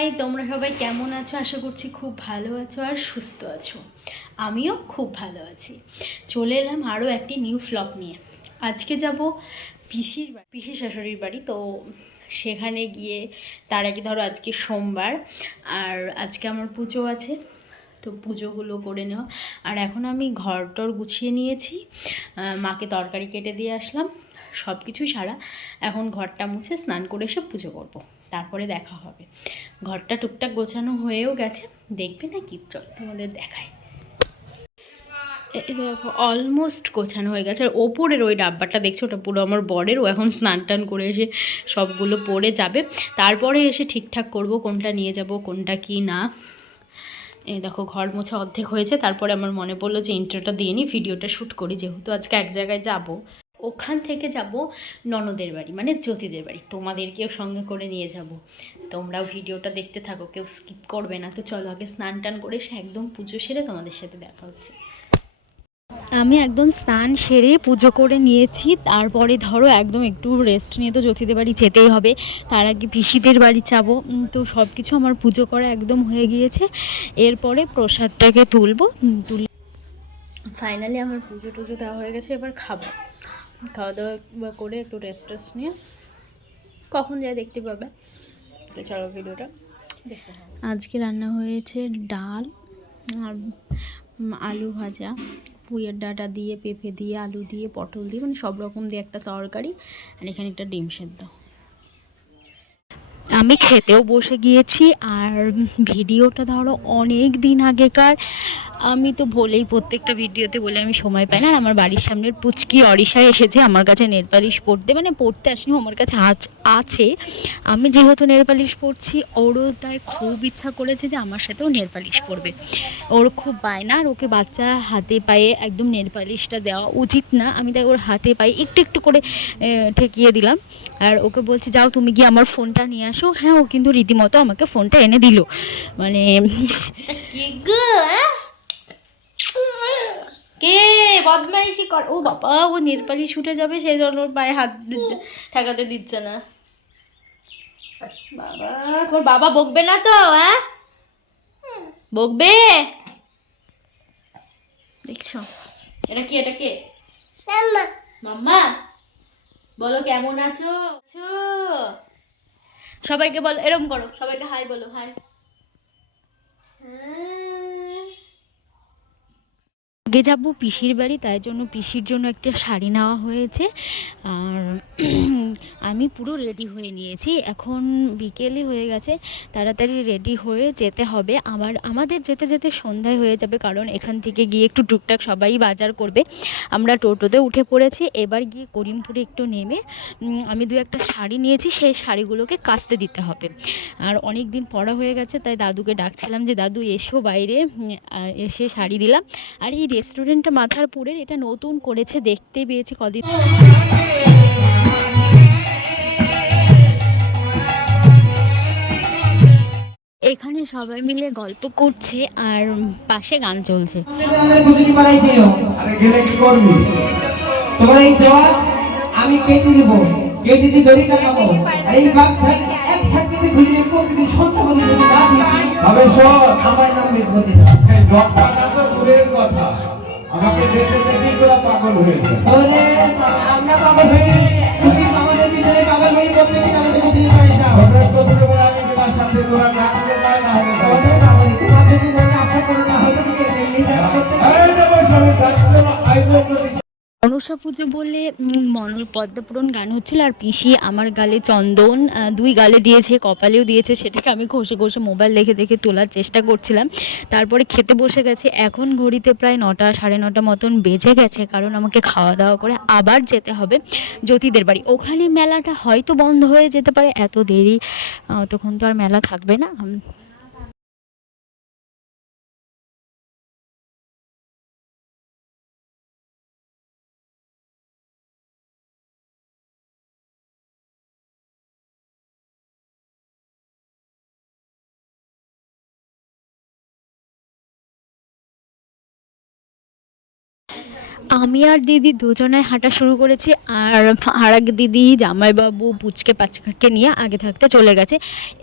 High, তোমরা সবাই কেমন আছো? আশা করছি খুব ভালো আছো আর সুস্থ আছো। আমিও খুব ভালো আছি। চলে এলাম আরও একটি নিউ ফ্লপ নিয়ে। আজকে যাব পিসির বাড়ি পিসি শাশুড়ির বাড়ি, তো সেখানে গিয়ে তার আগে ধরো আজকে সোমবার, আর আজকে আমার পুজো আছে, তো পুজোগুলো করে নেওয়া। আর এখন আমি ঘর টর গুছিয়ে নিয়েছি মাকে তরকারি কেটে দিয়ে আসলাম সব কিছুই সারা। এখন ঘরটা মুছে স্নান করে এসে পুজো করব। তারপরে দেখা হবে। ঘরটা টুকটাক গোছানো হয়েও গেছে। দেখবে না কি? চল তোমাদের দেখায় এ- এ দেখো অলমোস্ট গোছানো হয়ে গেছে। আর ওপরের ওই ডাব্বাটা দেখছ? ওটা পুরো আমার বরের। ও এখন স্নান টান করে এসে সবগুলো পরে যাবে। তারপরে এসে ঠিকঠাক করব কোনটা নিয়ে যাব, কোনটা কি না। এই দেখো, ঘর মোছা অর্ধেক হয়েছে। তারপরে আমার মনে পড়ল যে ইন্টারটা দিয়ে নিই ভিডিওটা শ্যুট করি। যেহেতু আজকে এক জায়গায় যাব। ওখান থেকে যাব ননদের বাড়ি মানে জ্যোতিদের বাড়ি। তোমাদেরকেও সঙ্গে করে নিয়ে যাব। তোমরাও ভিডিওটা দেখতে থাকো, কেউ স্কিপ করবে না। তো চলো আগে স্নান টান করে সে একদম পুজো সেরে তোমাদের সাথে দেখা হচ্ছে। আমি একদম স্নান সেরে পুজো করে নিয়েছি। তারপরে ধরো একদম একটু রেস্ট নিয়ে তো জ্যোতিদের বাড়ি যেতেই হবে। তার আগে পিসিদের বাড়ি যাব। তো সব কিছু আমার পুজো করা একদম হয়ে গিয়েছে। এরপরে প্রসাদটাকে তুলবো। তুল ফাইনালি আমার পুজো টুজো দেওয়া হয়ে গেছে। এবার খাব। খাওয়া দাওয়া করে একটু রেস্ট টেস্ট নিয়ে কখন যায় দেখতে পাবে? এছাড়াও ভিডিওটা দেখতে আজকে রান্না হয়েছে ডাল আর আলু ভাজা। পুঁয়ের ডাঁটা দিয়ে, পেঁপে দিয়ে, আলু দিয়ে, পটল দিয়ে মানে সব রকম দিয়ে একটা তরকারি আর এখানে একটা ডিম সেদ্ধ। আমি খেতেও বসে গিয়েছি আর ভিডিওটা ধরো অনেক দিন আগেকার আমি তো বলেই প্রত্যেকটা ভিডিওতে বলে আমি সময় পাই না। আমার বাড়ির সামনের পুচকি অরিশা এসেছে আমার কাছে নেল পড়তে মানে পড়তে আসনি আমার কাছে আছে। আমি যেহেতু নেল পড়ছি ওরও তাই খুব ইচ্ছা করেছে যে আমার সাথেও নেল পড়বে ওর খুব বায়না, আর ওকে বাচ্চা হাতে পায়ে একদম নেল পালিশটা দেওয়া উচিত না। আমি তাই ওর হাতে পায়ে একটু একটু করে ঠেকিয়ে দিলাম। আর ওকে বলছি, যাও তুমি গিয়ে আমার ফোনটা নিয়ে আসো। হ্যাঁ ও কিন্তু রীতিমতো আমাকে ফোনটা এনে দিল। মানে কে গো হ্যাঁ? কে বদমাইশি কর ও বাবা ও নিরপালি ছুটে যাবে সেই জন্য ওর পায়ে হাত ঠেকাতে দিচ্ছে না। বাবা তোর বাবা বকবে না তো হ্যাঁ? বকবে? দেখছ? এটা কি এটা কে? মাম্মা। বলো কেমন আছো? আছো? সবাইকে বলো এরম করো সবাইকে হাই বলো হাই। আগে যাব পিসির বাড়ি, তাই জন্য পিসির জন্য একটা শাড়ি নেওয়া হয়েছে। আর আমি পুরো রেডি হয়ে নিয়েছি। এখন বিকেলই হয়ে গেছে, তাড়াতাড়ি রেডি হয়ে যেতে হবে। আমার, আমাদের যেতে যেতে সন্ধ্যায় হয়ে যাবে, কারণ এখান থেকে গিয়ে একটু টুকটাক সবাই বাজার করবে। আমরা টোটোতে উঠে পড়েছি, এবার গিয়ে করিমপুরে একটু নেমে আমি দু একটা শাড়ি নিয়েছি, সেই শাড়িগুলোকে কাচতে দিতে হবে। আর অনেক দিন পড়া হয়ে গেছে, তাই দাদুকে ডাকছিলাম যে, দাদু, এসো বাইরে। এসে শাড়ি দিলাম। আর এই রেস্টুরেন্টটা মাথারপুরের এটা নতুন করেছে দেখতে পেয়েছি কদিন। এখানে সবাই মিলে গল্প করছে আর পাশে গান চলছে। আমি কেটে কেটে দিয়ে এই এক ঘুরিয়ে বলে যদি না তবে আমার নাম মেঘবতী তো দূরের কথা। আমাকে দেখতে দেখি তোরা পাগল হয়ে ওরে আমরা পাগল হয়ে তুমি আমাদের পিছনে পাগল হয়ে প্রত্যেকদিন আমাদের গুজরি বানাইছাও তোদের তো বলে আমি তোমার সাথে তোরা না করলে তাই না। ওরে বাবা, তোমার যদি মনে আশা করো না হয়তো তুমি এমনি যা করতে এই নেব সবাই থাকতে আইবো প্রতি মনসা পুজো বলে উম, মন পদ্মপুরণ গান হচ্ছিল আর পিসি আমার গালে চন্দন দুই গালে দিয়েছে কপালেও দিয়েছে সেটাকে আমি ঘষে ঘষে মোবাইল দেখে দেখে তোলার চেষ্টা করছিলাম। তারপরে খেতে বসে গেছে এখন ঘড়িতে প্রায় নটা সাড়ে নটা মতন বেজে গেছে কারণ আমাকে খাওয়া দাওয়া করে আবার যেতে হবে জ্যোতিদের বাড়ি। ওখানে মেলাটা হয়তো বন্ধ হয়ে যেতে পারে এত দেরি তখন তো আর মেলা থাকবে না। আমি আর দিদি দুজনে হাঁটা শুরু করেছি, আর আর এক দিদি, জামাইবাবু, পুচকে, পাচকাকে নিয়ে আগে থাকতে চলে গেছে।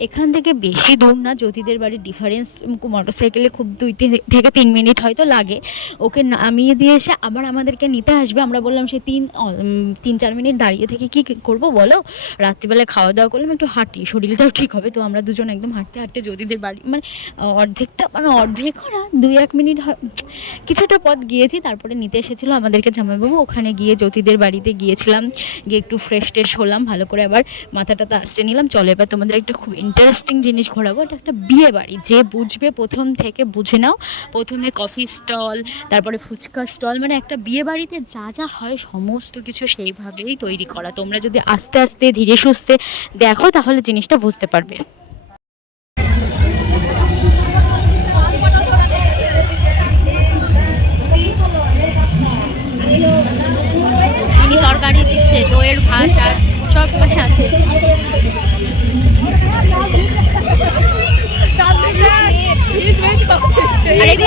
এখান থেকে বেশি দূর না, জ্যোতিদের বাড়ির ডিফারেন্স মোটর সাইকেলে খুব দুই তিন থেকে তিন মিনিট হয়তো লাগে। ওকে নামিয়ে দিয়ে এসে আবার আমাদেরকে নিতে আসবে। আমরা বললাম, সে তিন তিন, চার মিনিট দাঁড়িয়ে থেকে কি করব বলো? রাত্রিবেলায় খাওয়া দাওয়া করলাম, একটু হাঁটি, শরীরটাও ঠিক হবে। তো আমরা দুজন একদম হাঁটতে হাঁটতে জ্যোতিদের বাড়ি মানে অর্ধেকটা মানে অর্ধেকও না, দুই, এক মিনিট কিছুটা পথ গিয়েছি, তারপরে নিতে এসেছিল আমাদেরকে জামাইবাবু। ওখানে গিয়ে জ্যোতিদের বাড়িতে গিয়েছিলাম, গিয়ে একটু ফ্রেশ ট্রেশ হলাম, ভালো করে আবার মাথাটা আসতে নিলাম। চলে এবার তোমাদের একটা খুব ইন্টারেস্টিং জিনিস ঘোরাবো, এটা একটা বিয়ে বাড়ি। যে বুঝবে প্রথম থেকে বুঝে নাও। প্রথমে কফি স্টল তারপরে ফুচকা স্টল মানে একটা বিয়ে বাড়িতে যা যা হয় সমস্ত কিছু সেইভাবেই তৈরি করা। তোমরা যদি আস্তে আস্তে ধীরে সুস্থে দেখো, তাহলে জিনিসটা বুঝতে পারবে। আর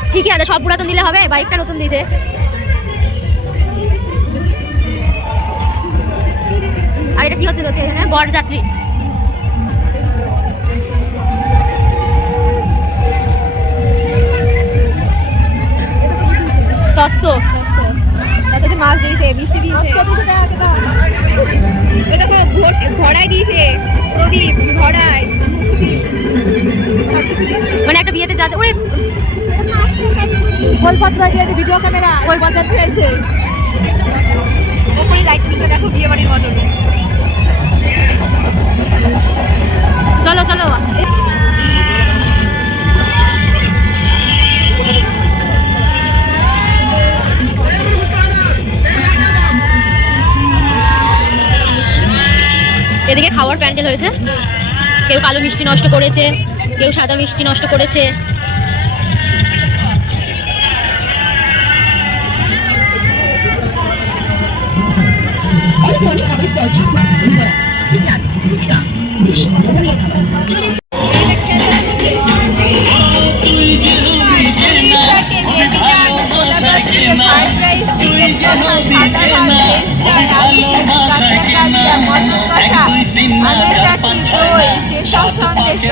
ঠিকই আছে সব পুরাতন দিলে হবে বাইকটা নতুন দিয়েছে। আর এটা কি হচ্ছে তোকে এখানে? বরযাত্রী। তত্ত্ব। তাতে মাছ দিয়েছে। মিষ্টি দিয়েছে প্রদীপ দিয়েছে। মানে একটা বিয়েতে যাচ্ছে ওরে! ভিডিও ক্যামেরা ওপরে দেখো বিয়ে বাড়ির মতন চলো চলো। এদিকে খাওয়ার প্যান্ডেল হয়েছে। কেউ কালো মিষ্টি নষ্ট করেছে কেউ সাদা মিষ্টি নষ্ট করেছে।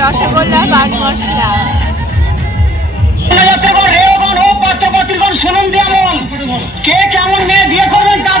রসগোল্লা পান মশলা কে কেমন মেয়ে বিয়ে করবেন চার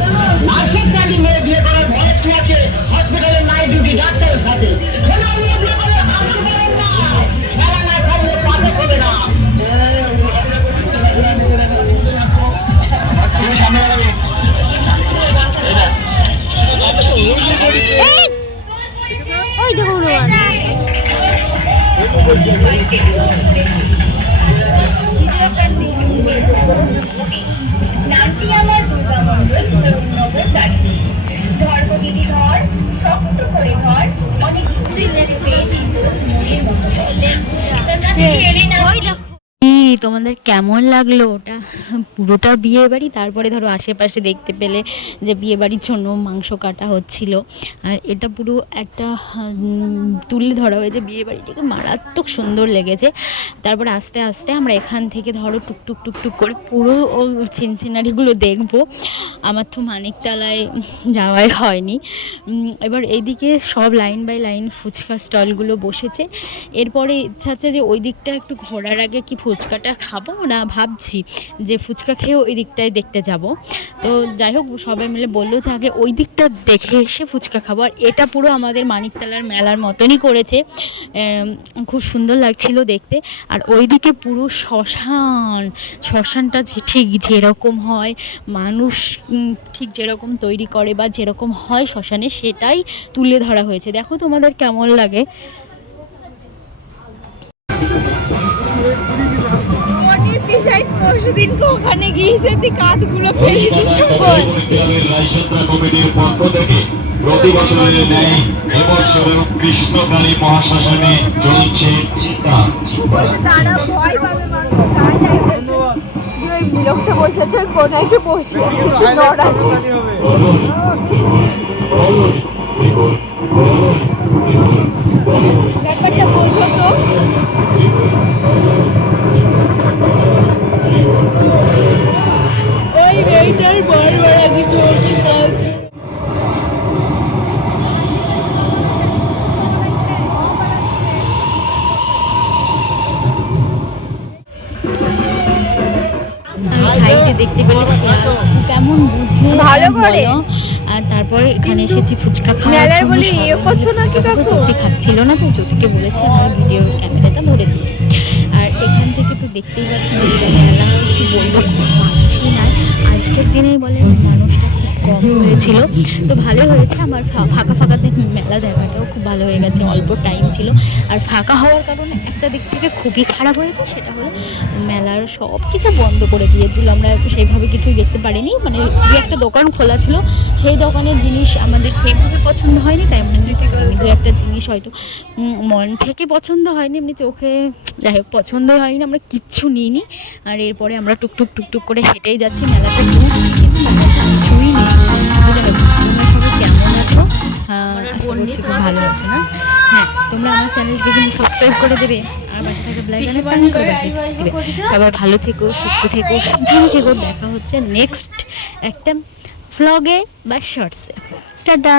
তোমাদের কেমন লাগল? ওটা পুরোটা বিয়ে বাড়ি? তারপরে ধরো আশেপাশে দেখতে পেলে যে বিয়ে বাড়ির জন্য মাংস কাটা হচ্ছিল। আর এটা পুরো একটা তুলে ধরা হয়েছে বিয়ে বাড়িটাকে মারাত্মক সুন্দর লেগেছে। তারপর আস্তে আস্তে আমরা এখান থেকে ধরো টুকটুক টুকটুক করে পুরো চিন সিনারিগুলো দেখব। আমার তো মানিকতলায় যাওয়াই হয়নি। এবার এইদিকে সব লাইন বাই লাইন ফুচকা স্টলগুলো বসেছে। এরপরে ইচ্ছা আছে যে ওই দিকটা একটু ঘোরার আগে কি ফুচকাটা খাব না ভাবছি যে ফুচকা খেয়ে ওই দিকটায় দেখতে যাব। তো যাই হোক, সবাই মিলে বলল যে আগে ওই দিকটা দেখে এসে ফুচকা খাব। আর এটা পুরো আমাদের মানিকতলার মেলার মতনই করেছে। খুব সুন্দর লাগছিল দেখতে। আর ওইদিকে পুরো শ্মশান, শ্মশানটা ঠিক যেরকম হয়, মানুষ ঠিক যেরকম তৈরি করে বা যেরকম হয় শ্মশানে, সেটাই তুলে ধরা হয়েছে। দেখো তোমাদের কেমন লাগে। পিসাই ওখানে গিয়েছে তুই কাঠগুলো ফেলে দিচ্ছ বল কমিটির পক্ষ থেকে প্রতি বছরের ন্যায় এবছরও কৃষ্ণকালী মহাশ্মশানে চলছে চিতা তারা ভয় পাবে ওই লোকটা বসেছে ওই কোনাকে বসে আছে নড়াচ্ছে। ব্যাপারটা বোঝো তো মেয়েটার বারবার আগে চলছে আর সাইডে দেখতে পেলে কেমন বুঝলে ভালো করে। আর তারপরে এখানে এসেছি ফুচকা খাওয়ার মেলার জন্য বলে ইয়ে করছ নাকি ফুচকা কাকু? জ্যোতি খাচ্ছিল না তো জ্যোতিকে বলেছে আমার ভিডিও ক্যামেরাটা ধরে দিতে আর এখান থেকে তো দেখতেই পাচ্ছি যে মেলা কি বলব আজকের দিনেই বলেন মানুষটা কম হয়েছিল। তো ভালো হয়েছে। আমার ফাঁকা ফাঁকাতে মেলা দেখাটাও খুব ভালো হয়ে গেছে। অল্প টাইম ছিল। আর ফাঁকা হওয়ার কারণে একটা দিক থেকে খুবই খারাপ হয়েছে, সেটা হলো মেলার সব কিছু বন্ধ করে দিয়েছিল। আমরা সেইভাবে কিছুই দেখতে পারিনি। মানে দু একটা দোকান খোলা ছিল। সেই দোকানের জিনিস আমাদের সেভাবে পছন্দ হয়নি, তাই আমরা দু একটা জিনিস হয়তো মন থেকে পছন্দ হয়নি। এমনি চোখে যাই হোক, পছন্দই হয়নি। আমরা কিচ্ছু নিইনি। আর এরপরে আমরা টুকটুক টুকটুক করে হেঁটেই যাচ্ছি মেলাতে। ঢুকছি কিন্তু ভালো আছে। না হ্যাঁ তোমরা আমার চ্যানেলকে কিন্তু সাবস্ক্রাইব করে দেবে আর পাশে থাকা ব্ল্যাক সবাই ভালো থেকো, সুস্থ থেকো। সাবধানে থেকো দেখা হচ্ছে নেক্সট একটা ফ্লগে বা শর্টসে টাটা